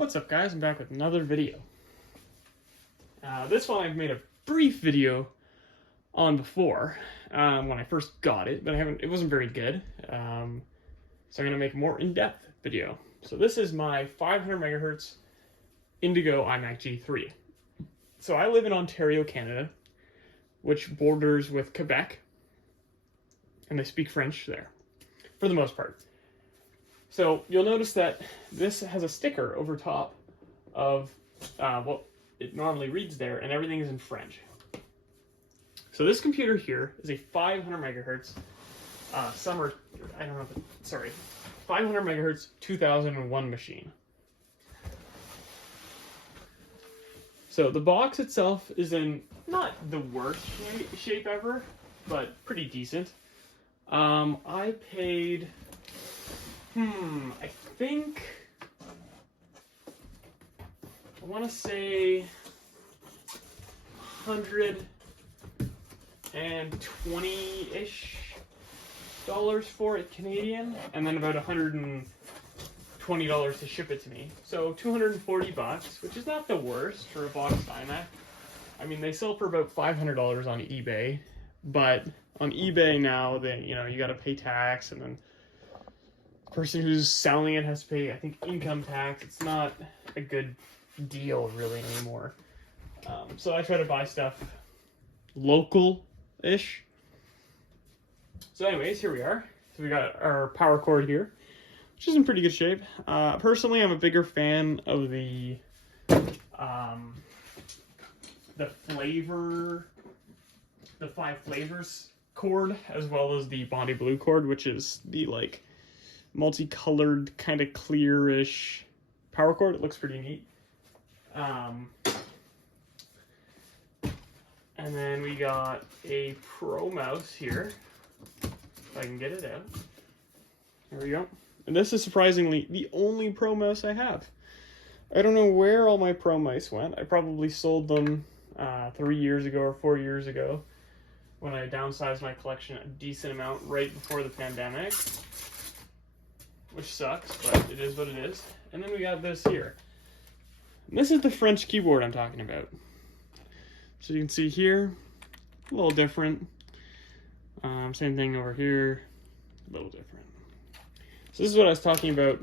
What's up guys, I'm back with another video. This one I've made a brief video on before, when I first got it, but it wasn't very good. So I'm going to make a more in-depth video. So this is my 500 megahertz Indigo iMac G3. So I live in Ontario, Canada, which borders with Quebec, and they speak French there, for the most part. So you'll notice that this has a sticker over top of what it normally reads there, and everything is in French. So this computer here is a 500 megahertz 500 megahertz 2001 machine. So the box itself is in not the worst shape ever, but pretty decent. I paid, I think, I want to say $120-ish for it Canadian, and then about $120 to ship it to me. So $240, which is not the worst for a boxed iMac. I mean, they sell for about $500 on eBay, but on eBay now, you got to pay tax, and then the person who's selling it has to pay, I think, income tax. It's not a good deal really anymore. So I try to buy stuff local-ish. So anyways, here we are. So we got our power cord here, which is in pretty good shape. Personally, I'm a bigger fan of the five flavors cord, as well as the Bondi Blue cord, which is the like multicolored kind of clearish power cord. It looks pretty neat. And then we got a Pro mouse here, if I can get it out. There we go. And this is surprisingly the only Pro mouse I have. I don't know where all my Pro mice went. I probably sold them 3 years ago or 4 years ago, when I downsized my collection a decent amount right before the pandemic, which sucks, but it is what it is. And then we got this here. And this is the French keyboard I'm talking about. So you can see here, a little different. Same thing over here, a little different. So this is what I was talking about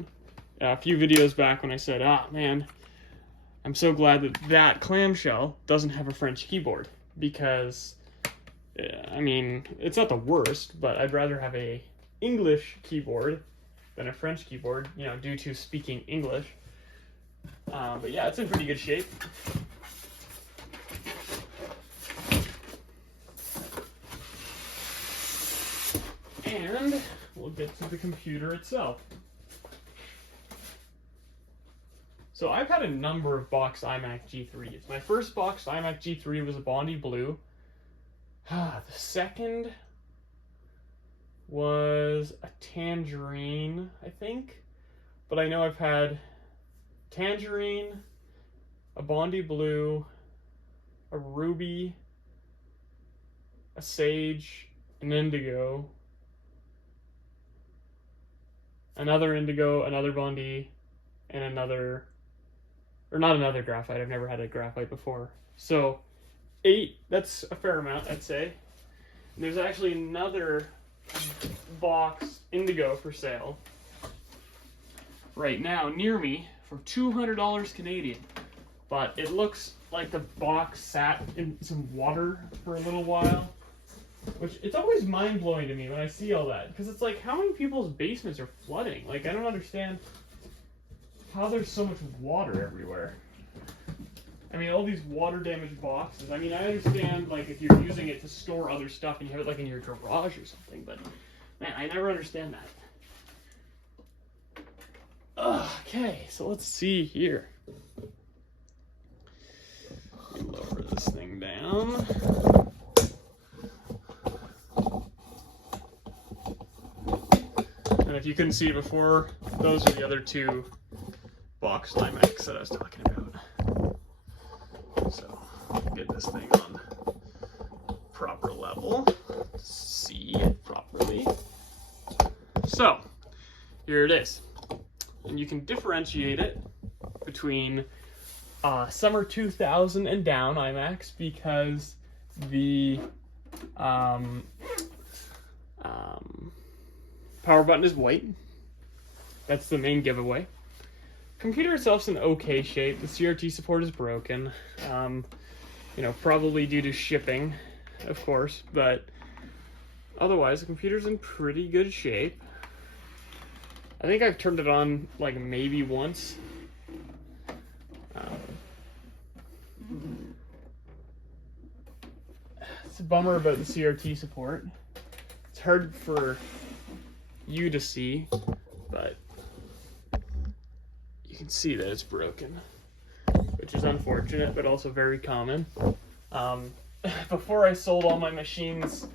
a few videos back when I said, man, I'm so glad that that clamshell doesn't have a French keyboard, because I mean, it's not the worst, but I'd rather have a English keyboard than a French keyboard, due to speaking English. But yeah, it's in pretty good shape. And we'll get to the computer itself. So I've had a number of boxed iMac G3s. My first boxed iMac G3 was a Bondi Blue. The second was a Tangerine, I think. But I know I've had Tangerine, a Bondi Blue, a Ruby, a Sage, an Indigo, another Indigo, another Bondi, and another, or not another graphite. I've never had a graphite before. So 8, that's a fair amount, I'd say. And there's actually another box Indigo for sale right now near me for $200 Canadian. But it looks like the box sat in some water for a little while, which it's always mind-blowing to me when I see all that, because it's like, how many people's basements are flooding? Like, I don't understand how there's so much water everywhere. I mean, all these water-damaged boxes. I mean, I understand, like, if you're using it to store other stuff and you have it, like, in your garage or something, but, man, I never understand that. Okay, so let's see here. Let me lower this thing down. And if you couldn't see before, those are the other two boxed iMacs that I was talking about. So, get this thing on proper level, see it properly. So, here it is. And you can differentiate it between summer 2000 and down iMacs, because the power button is white. That's the main giveaway. Computer itself's in okay shape. The CRT support is broken. You know, probably due to shipping, of course, but otherwise the computer's in pretty good shape. I think I've turned it on like maybe once. It's a bummer about the CRT support. It's hard for you to see, but you can see that it's broken, which is unfortunate, but also very common. Before I sold all my machines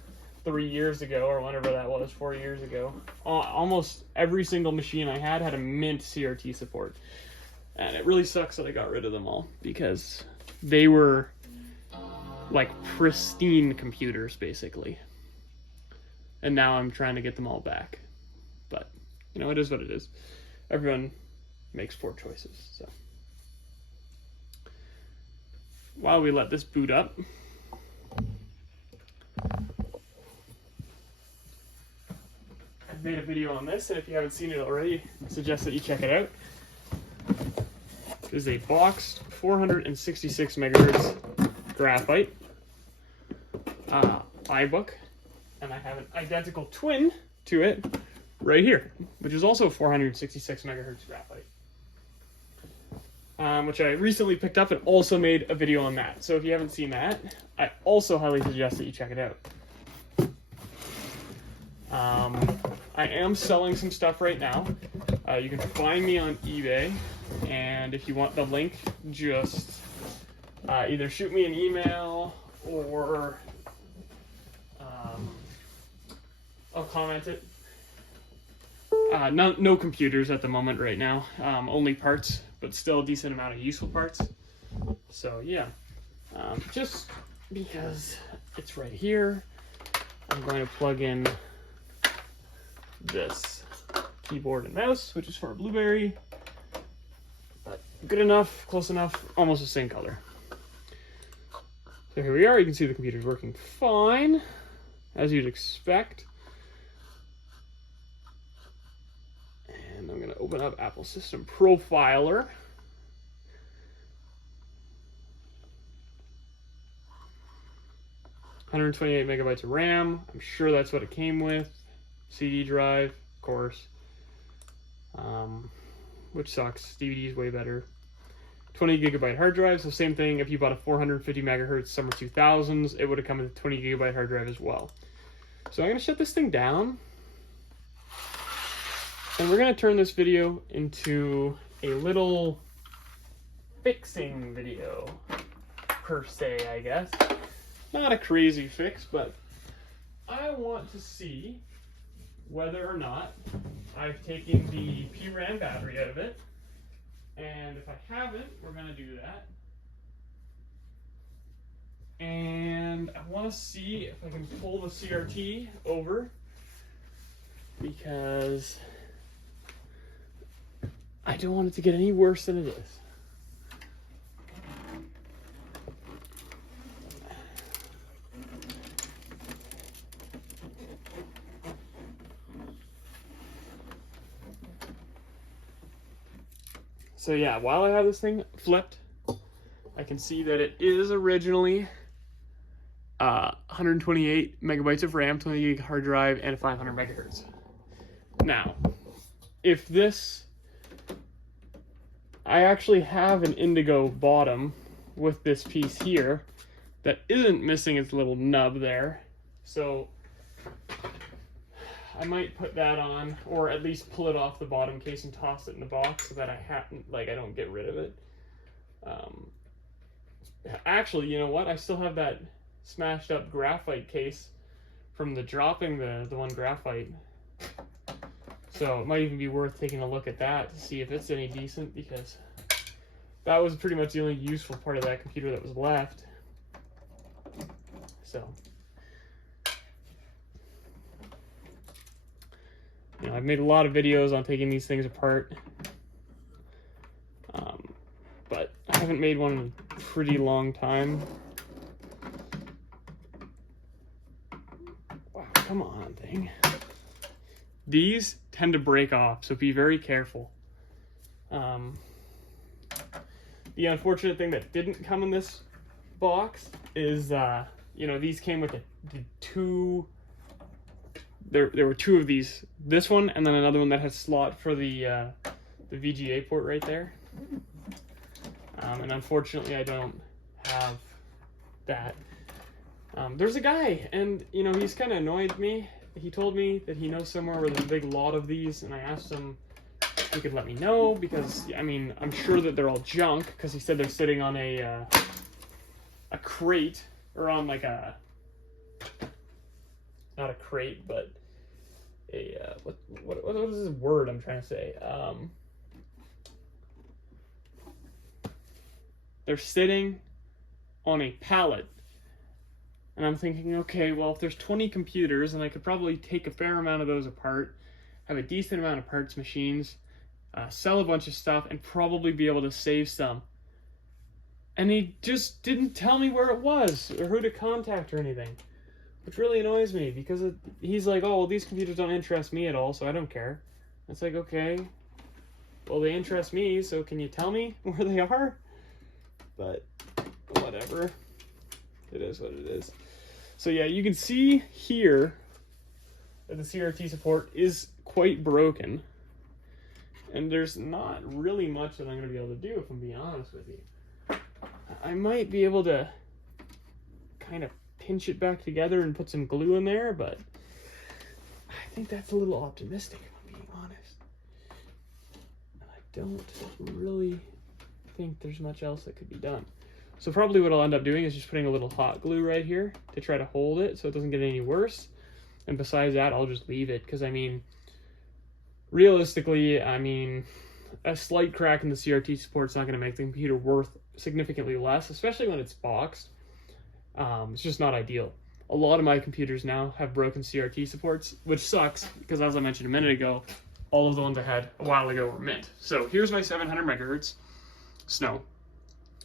3 years ago, or whenever that was, 4 years ago, almost every single machine I had a mint CRT support. And it really sucks that I got rid of them all, because they were like pristine computers, basically. And now I'm trying to get them all back. But, you know, it is what it is. Everyone makes poor choices, so. While we let this boot up, I've made a video on this, and if you haven't seen it already, I suggest that you check it out. It is a boxed 466 megahertz graphite iBook, and I have an identical twin to it right here, which is also 466 megahertz graphite, which I recently picked up and also made a video on that. So if you haven't seen that, I also highly suggest that you check it out. I am selling some stuff right now. You can find me on eBay, and if you want the link, just either shoot me an email or I'll comment it. No computers at the moment right now, only parts, but still a decent amount of useful parts. So yeah, just because it's right here, I'm going to plug in this keyboard and mouse, which is for a Blueberry, but good enough, close enough, almost the same color. So here we are. You can see the computer's working fine, as you'd expect. And I'm going to open up Apple System Profiler. $128 megabytes of RAM. I'm sure that's what it came with. CD drive, of course. Which sucks. DVD is way better. 20 gigabyte hard drive. So same thing. If you bought a 450 megahertz summer 2000s, it would have come with a 20 gigabyte hard drive as well. So I'm going to shut this thing down. And we're going to turn this video into a little fixing video, per se, I guess. Not a crazy fix, but I want to see whether or not I've taken the PRAM battery out of it. And if I haven't, we're going to do that. And I want to see if I can pull the CRT over, because I don't want it to get any worse than it is. So yeah, while I have this thing flipped, I can see that it is originally 128 megabytes of RAM, 20 gig hard drive, and 500 megahertz. Now, if this, I actually have an Indigo bottom with this piece here that isn't missing its little nub there, so I might put that on, or at least pull it off the bottom case and toss it in the box so that I don't get rid of it. Actually, you know what? I still have that smashed up graphite case from the dropping the one graphite. So it might even be worth taking a look at that to see if it's any decent, because that was pretty much the only useful part of that computer that was left. So, you know, I've made a lot of videos on taking these things apart. but I haven't made one in a pretty long time. Wow, come on, thing. These tend to break off, so be very careful. The unfortunate thing that didn't come in this box is, you know, these came with the two. There were two of these. This one and then another one that had slot for the VGA port right there. And unfortunately, I don't have that. There's a guy, and you know, he's kind of annoyed me. He told me that he knows somewhere where there's a big lot of these, and I asked him if he could let me know, because I mean, I'm sure that they're all junk, because he said they're sitting on a crate, or on like a, not a crate, but a what is this word I'm trying to say? They're sitting on a pallet. And I'm thinking, okay, well, if there's 20 computers, and I could probably take a fair amount of those apart, have a decent amount of parts machines, sell a bunch of stuff, and probably be able to save some. And he just didn't tell me where it was, or who to contact or anything. Which really annoys me, because he's like, oh, well, these computers don't interest me at all, so I don't care. It's like, okay, well, they interest me, so can you tell me where they are? But whatever. It is what it is. So yeah, you can see here that the CRT support is quite broken. And there's not really much that I'm going to be able to do, if I'm being honest with you. I might be able to kind of pinch it back together and put some glue in there, but I think that's a little optimistic, if I'm being honest. And I don't really think there's much else that could be done. So probably what I'll end up doing is just putting a little hot glue right here to try to hold it so it doesn't get any worse. And besides that, I'll just leave it, because I mean, realistically, I mean, a slight crack in the CRT support's not going to make the computer worth significantly less, especially when it's boxed. It's just not ideal. A lot of my computers now have broken CRT supports, which sucks, because as I mentioned a minute ago, all of the ones I had a while ago were mint. So here's my 700 megahertz Snow.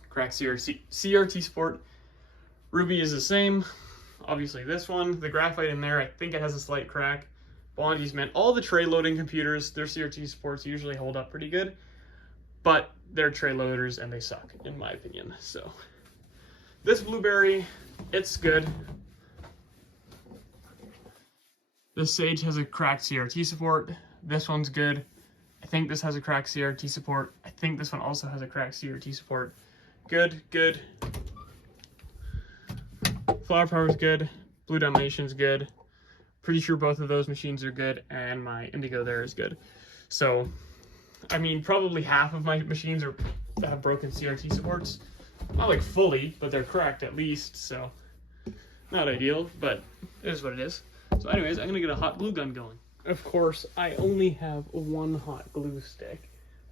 Cracked CRT support. Ruby is the same. Obviously this one, the graphite in there, I think it has a slight crack. Bondi's mint. All the tray loading computers, their CRT supports usually hold up pretty good, but they're tray loaders and they suck, in my opinion. So this Blueberry, it's good. This Sage has a cracked CRT support. This one's good. I think this has a cracked CRT support. I think this one also has a cracked CRT support. Good, good. Flower Power is good. Blue Dalmatian's good. Pretty sure both of those machines are good, and my Indigo there is good. So, I mean, probably half of my machines have broken CRT supports. Not like fully, but they're cracked at least, so not ideal, but it is what it is. So anyways, I'm gonna get a hot glue gun going. Of course, I only have one hot glue stick,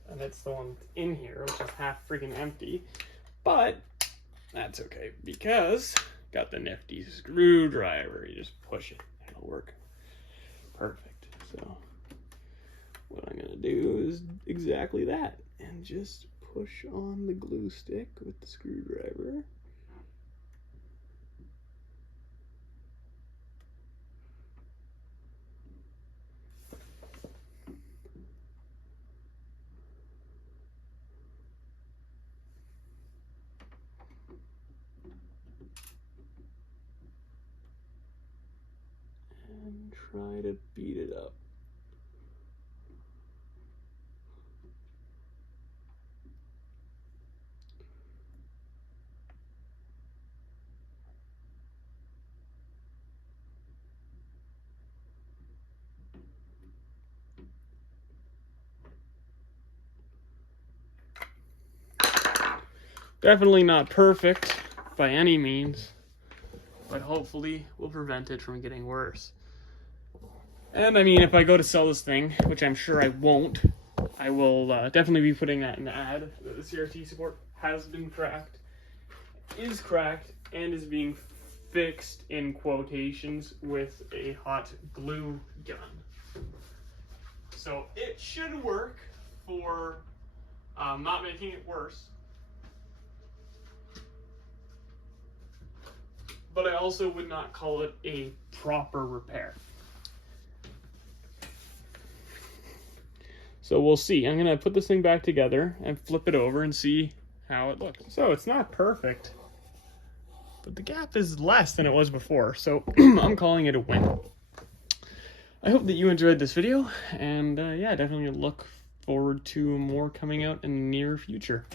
and it's the one in here, which is half freaking empty. But that's okay, because got the nifty screwdriver. You just push it, it'll work perfect. So what I'm gonna do is exactly that, and just push on the glue stick with the screwdriver. And try to beat it up. Definitely not perfect by any means, but hopefully we'll prevent it from getting worse. And I mean, if I go to sell this thing, which I'm sure I won't, I will definitely be putting that in the ad. The CRT support has been cracked, is cracked, and is being fixed in quotations with a hot glue gun. So it should work for not making it worse. but I also would not call it a proper repair. So we'll see. I'm gonna put this thing back together and flip it over and see how it looks. So it's not perfect, but the gap is less than it was before, so I'm calling it a win. I hope that you enjoyed this video, and yeah, definitely look forward to more coming out in the near future.